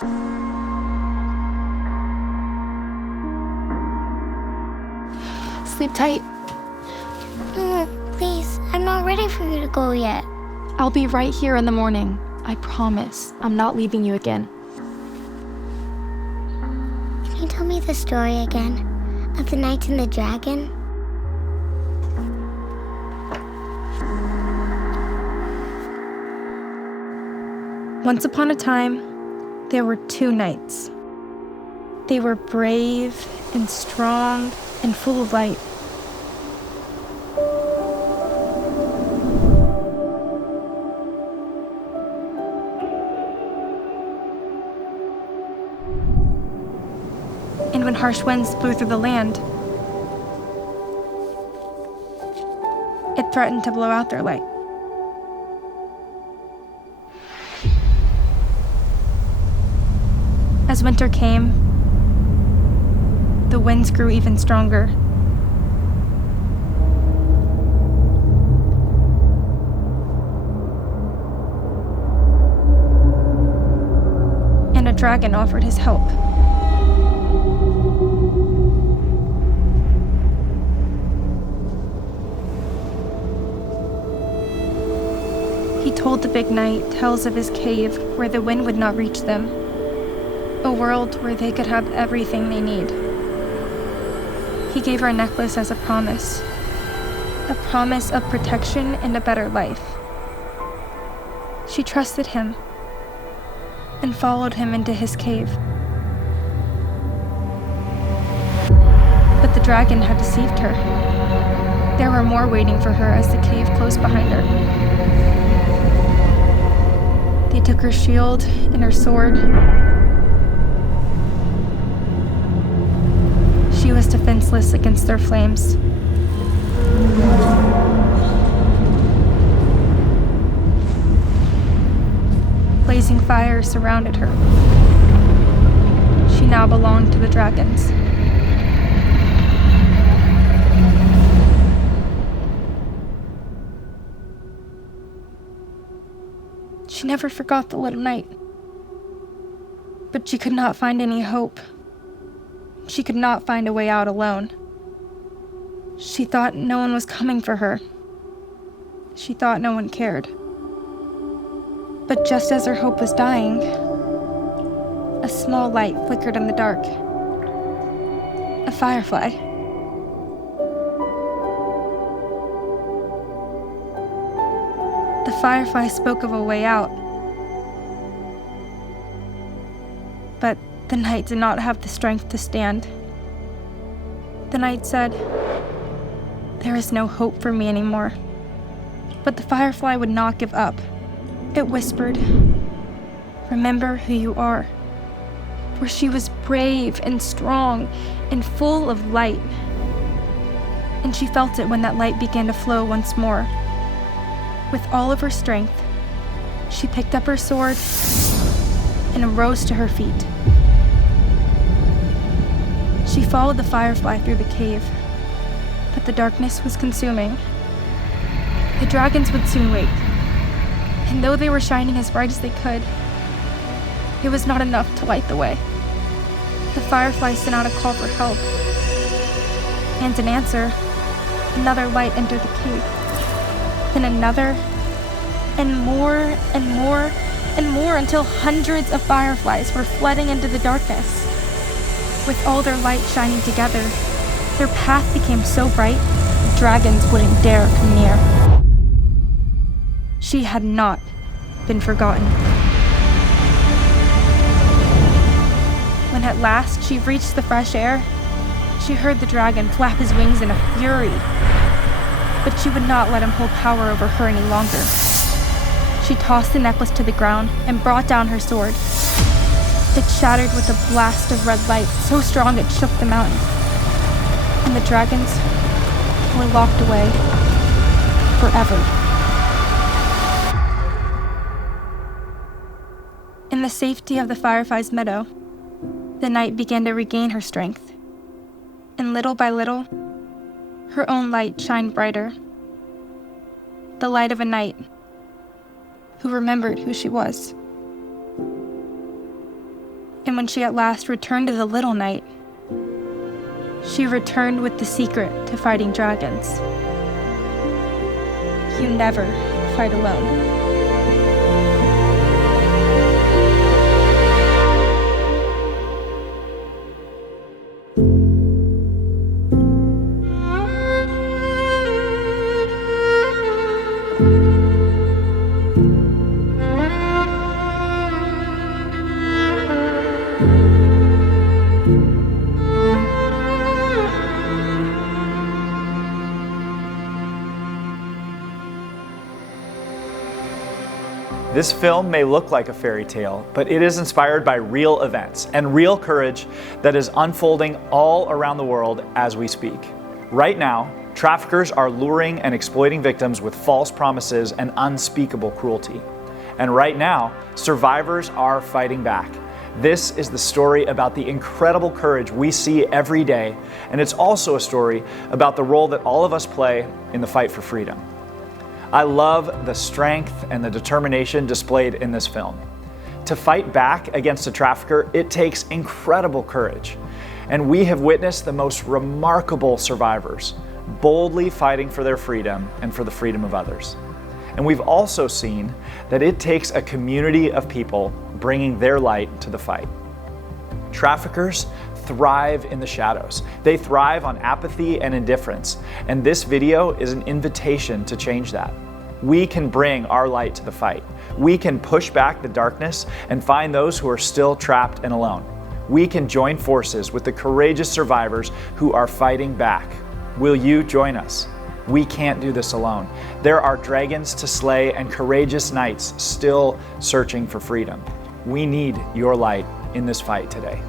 Sleep tight. Please, I'm not ready for you to go yet. I'll be right here in the morning. I promise. I'm not leaving you again. Can you tell me the story again of the knight and the dragon? Once upon a time, there were two knights. They were brave and strong and full of light. And when harsh winds blew through the land, it threatened to blow out their light. As winter came, the winds grew even stronger. And a dragon offered his help. He told the big knight tales of his cave where the wind would not reach them. A world where they could have everything they need. He gave her a necklace as a promise of protection and a better life. She trusted him and followed him into his cave. But the dragon had deceived her. There were more waiting for her as the cave closed behind her. They took her shield and her sword. She was defenseless against their flames. Blazing fire surrounded her. She now belonged to the dragons. She never forgot the little knight, but she could not find any hope. She could not find a way out alone. She thought no one was coming for her. She thought no one cared. But just as her hope was dying, a small light flickered in the dark. A firefly. The firefly spoke of a way out. But the knight did not have the strength to stand. The knight said, "There is no hope for me anymore." But the firefly would not give up. It whispered, "Remember who you are." For she was brave and strong and full of light. And she felt it when that light began to flow once more. With all of her strength, she picked up her sword and rose to her feet. She followed the firefly through the cave, but the darkness was consuming. The dragons would soon wake, and though they were shining as bright as they could, it was not enough to light the way. The firefly sent out a call for help, and in answer, another light entered the cave, then another, and more and more and more until hundreds of fireflies were flooding into the darkness. With all their light shining together, their path became so bright, dragons wouldn't dare come near. She had not been forgotten. When at last she reached the fresh air, she heard the dragon flap his wings in a fury. But she would not let him hold power over her any longer. She tossed the necklace to the ground and brought down her sword. It shattered with a blast of red light so strong it shook the mountain. And the dragons were locked away forever. In the safety of the firefly's meadow, the knight began to regain her strength. And little by little, her own light shined brighter. The light of a knight who remembered who she was. And when she at last returned to the little knight, she returned with the secret to fighting dragons. You never fight alone. This film may look like a fairy tale, but it is inspired by real events and real courage that is unfolding all around the world as we speak. Right now, traffickers are luring and exploiting victims with false promises and unspeakable cruelty. And right now, survivors are fighting back. This is the story about the incredible courage we see every day, and it's also a story about the role that all of us play in the fight for freedom. I love the strength and the determination displayed in this film. To fight back against a trafficker, it takes incredible courage. And we have witnessed the most remarkable survivors, boldly fighting for their freedom and for the freedom of others. And we've also seen that it takes a community of people bringing their light to the fight. Traffickers thrive in the shadows. They thrive on apathy and indifference. And this video is an invitation to change that. We can bring our light to the fight. We can push back the darkness and find those who are still trapped and alone. We can join forces with the courageous survivors who are fighting back. Will you join us? We can't do this alone. There are dragons to slay and courageous knights still searching for freedom. We need your light in this fight today.